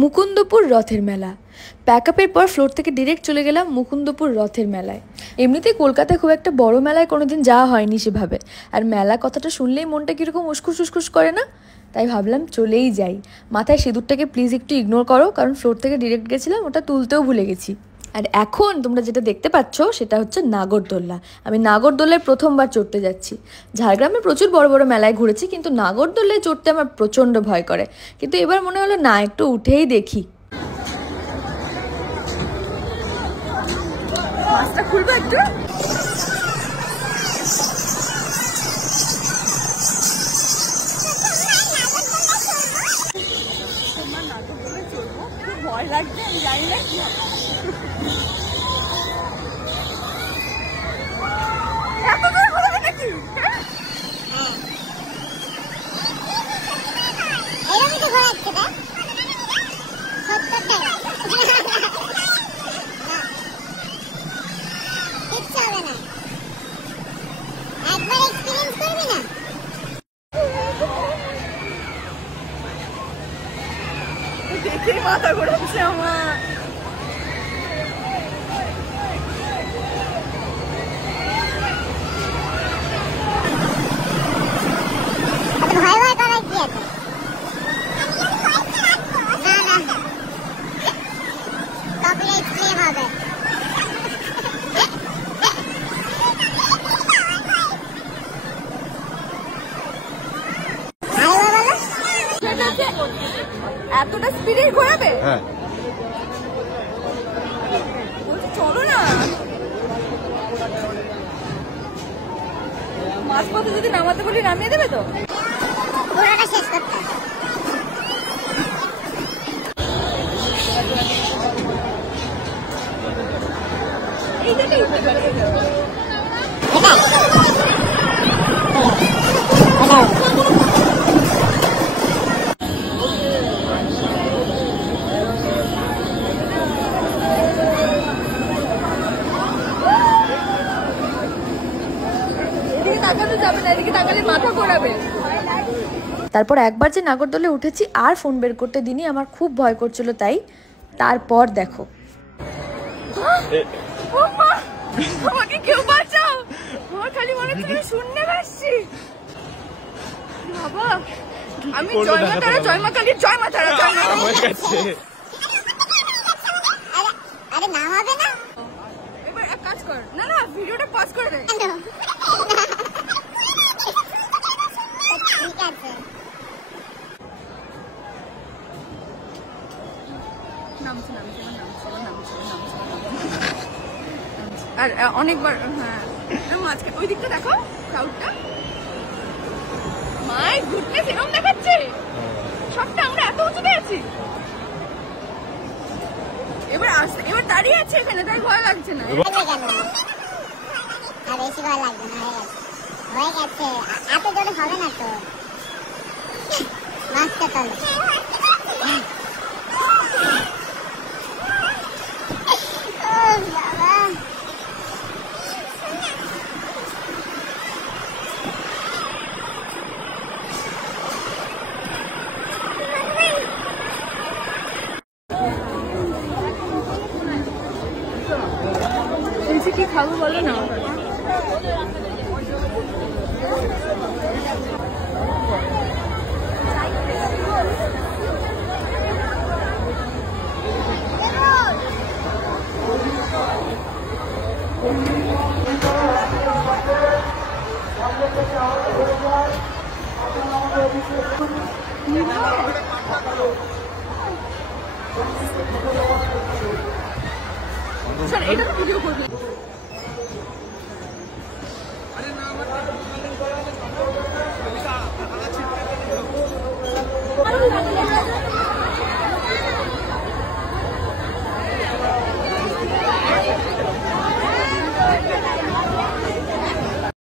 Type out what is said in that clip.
মুকুন্দপুর রথের মেলা। প্যাকআপের পর ফ্লোর থেকে ডিরেক্ট চলে গেলাম মুকুন্দপুর রথের মেলায়। এমনিতেই কলকাতায় খুব একটা বড় মেলায় কোনোদিন যাওয়া হয়নি সেভাবে, আর মেলা কথাটা শুনলেই মনটা কীরকম উস্কুস উস্কুস করে না, তাই ভাবলাম চলেই যাই। মাথায় সিঁদুরটাকে প্লিজ একটু ইগনোর করো, কারণ ফ্লোর থেকে ডিরেক্ট গেছিলাম, ওটা তুলতেও ভুলে গেছি। আর এখন তোমরা যেটা দেখতে পাচ্ছ সেটা হচ্ছে নাগরদোল্লা। আমি নাগরদোল্লায় প্রথমবার চড়তে যাচ্ছি। ঝাড়গ্রামে প্রচুর বড় বড় মেলায় ঘুরেছি, কিন্তু নাগরদোল্লায় চড়তে আমার প্রচণ্ড ভয় করে। কিন্তু এবার মনে হলো না, একটু উঠেই দেখি। ভয় লাগছে, আমি জানি না কি হবে। দেখে মাথা ঘোরাচ্ছে আমার। এতটা স্পিডে ঘোরাবে? হ্যাঁ, চলো না। মাঝপথে যদি নামাতে বলি নামিয়ে দেবে তো? ঘোরাটা শেষ করতে তারপর একবার যে নাগরদোলে উঠেছি আর ফোন বের করতে দিনি, আমার খুব ভয় করছিল। তাই তারপর দেখো, আমাকে কেউ বাঁচাও, আমার খালি মনে হচ্ছে শূন্য ভাসছি। বাবা, আমি জয় মা তারা, জয় মা কালী, জয় মা তারা, জয় মা। আরে নামাবে না, এবার এক কাজ কর, না না ভিডিওটা পজ করে দে। ঠিক আছে, নামছে নামছে নামছে নামছে নামছে। আর অনেকবার, হ্যাঁ মাঝখানে ওই দিকটা দেখো, ক্রাউডটা। মাই গুডনেস, এরকম দেখাচ্ছে সবটা। আমরা এত উঁচুতে আছি। এবার আসতে, এবার দাঁড়িয়ে আছে এখানে, তাই ভয় লাগছে না। বেশি ভয় লাগবে না, হয়ে গেছে। এত জোরে হবে না তো, মাছটা চলে। কি খাবো বলো না? এটা তো ভিডিও করবে।